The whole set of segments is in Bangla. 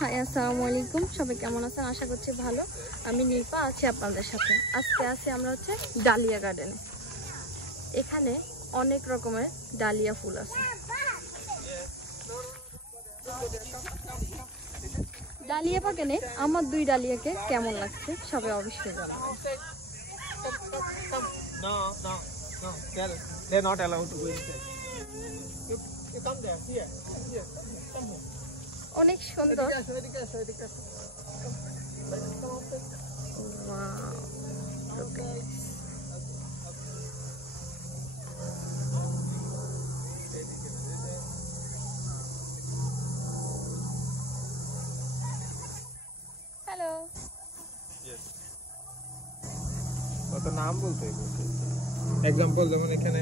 হাই আসসালামু আলাইকুম, সবাই কেমন আছেন? আশা করছি ভালো। আমি নীপা আছি আপনাদের সাথে। আজকে আছি আমরা ডালিয়া গার্ডেনে। এখানে অনেক রকমের ডালিয়া ফুল আছে। ডালিয়া বাগানে আমার 2 ডালিয়াকে কেমন লাগছে সবাই অবশ্যই জানাবেন। No, they're not allowed to go inside. You come there, here, come here. অনেক সুন্দর। হ্যালো। কত নাম বলতে এক্সাম্পল যেমন এখানে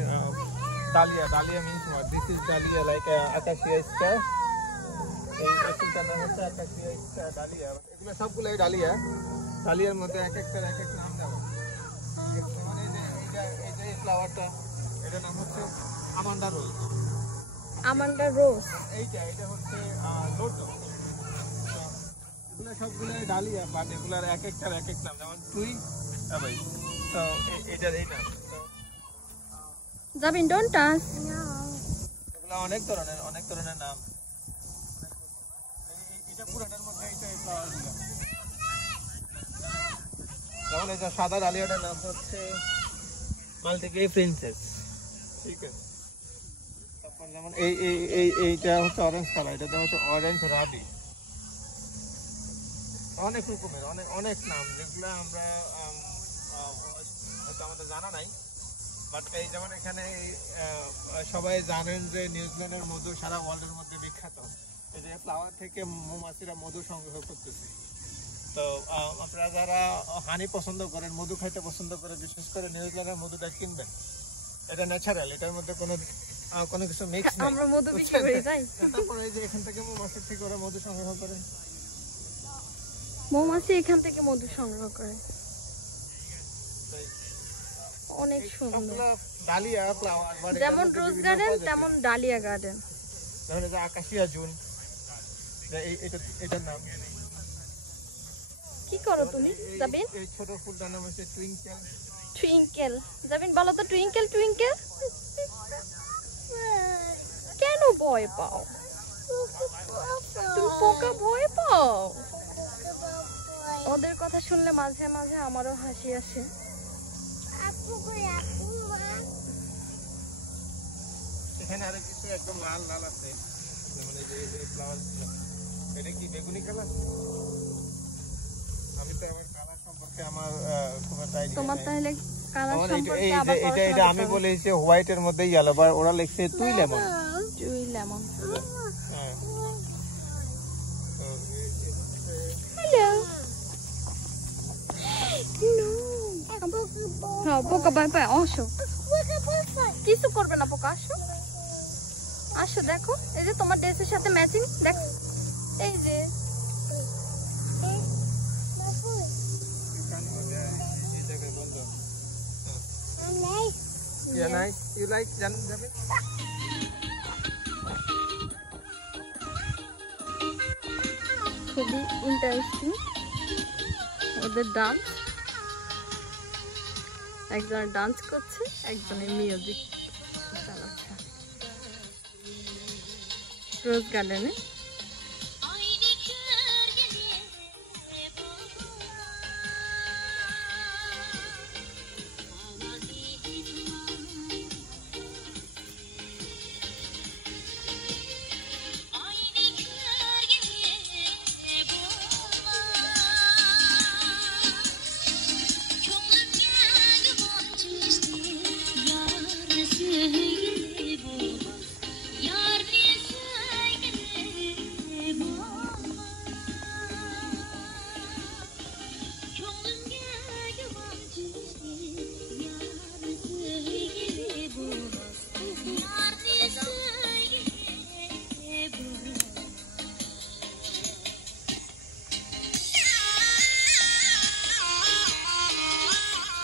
dahlia means what? This is dahlia like acacia star. এই গাছটার নাম হচ্ছে acacia star ডালিয়া। এগুলো সবগুলাই ডালিয়ার মধ্যে এক একটা নাম দেওয়া। যেমন এই যে ফ্লাওয়ারটা, এটার নাম হচ্ছে আমান্ডা রোজ। এইটা হচ্ছে লোটো। এগুলো সবগুলাই ডালিয়া, বাট এগুলার এক একটার এক এক নাম। যেমন তুই ভাই, তো এটার এই নাম যাবেন ডোন্ট টাচ। এগুলা অনেক ধরনের নাম। এটা পুরাটার মধ্যে এইটা এই ফ্লাওয়ারগুলো। যেমন এই যে সাদা ডালিয়াটার নাম হচ্ছে মাল্টিগ্রেপ প্রিন্সেস, ঠিক আছে। তারপর যেমন এইটা হচ্ছে অরেঞ্জ কালার, এটা হচ্ছে অরেঞ্জ রাবি। অনেক রকমের অনেক নাম, যেগুলো আমরা হয়তো আমাদের জানা নাই। বাট এই যেমন এখানে সবাই জানেন যে নিউজিল্যান্ডের মধু সারা ওয়ার্ল্ডের মধ্যে বিখ্যাত। এই যে ফ্লাওয়ার থেকে মৌমাছিরা মধু সংগ্রহ করতেছে। তো আপনারা যারা হানি পছন্দ করেন, মধু খাইতে পছন্দ করেন, বিশেষ করে নিউজিল্যান্ডের মধুটা কিনবেন। এটা ন্যাচারাল, এটার মধ্যে কোনো কিছু মিক্স নেই। আমরা মধু বিক্রি করি তাই। তারপরে এই যে এখান থেকে মৌমাছি থেকে ওরা মধু সংগ্রহ করে। মৌমাছি এখান থেকে মধু সংগ্রহ করে। অনেক সুন্দর ডালিয়া ফ্লাওয়ার, যেমন রোজ গার্ডেন তেমন ডালিয়া গার্ডেন। তাহলে যে আকাশিয়া জুন, এটার নাম কি করো তুমি? যাবেন এই ছোট ফুলটার নাম হচ্ছে টুইঙ্কেল। যাবেন বলো তো টুইঙ্কেল। কেন ভয় পাও তুমি? পোকা ভয় পাও? ওদের কথা শুনলে মাঝে মাঝে আমারও হাসি আসে। এখানে আরো কিছু একদম লাল আছে, যেমন এই যে ফ্লাওয়ার। এটা কি বেগুনি কালার? আমি তো আমার কালার সম্পর্কে আমার খুব একটা আইডিয়া নেই। তোমার তাহলে কালার সম্পর্কে আবার এটা আমি বলি যে হোয়াইটের মধ্যে ইয়েলো, বা ওরা লিখছে তুই লেমন। হ্যাঁ, হ্যালো। হ্যাঁ, পোকা ভয় পায়। আসো, কিছু করবে না পোকা। আসো দেখো, এই যে তোমার ড্রেসের সাথে ম্যাচিং। দেখ এই যে you like যাবে। খুবই ইন্টারেস্টিং ওদের ডান্স। একজনের ডান্স করছে, একজনের মিউজিক চালাচ্ছে রোজ গার্ডেনে।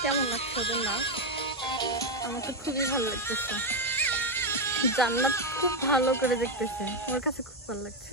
কেমন লাগছে ওদের নাচ? আমার তো খুবই ভালো লাগতেছে। জান্নাত খুব ভালো করে দেখতেছে, ওর কাছে খুব ভালো লাগছে।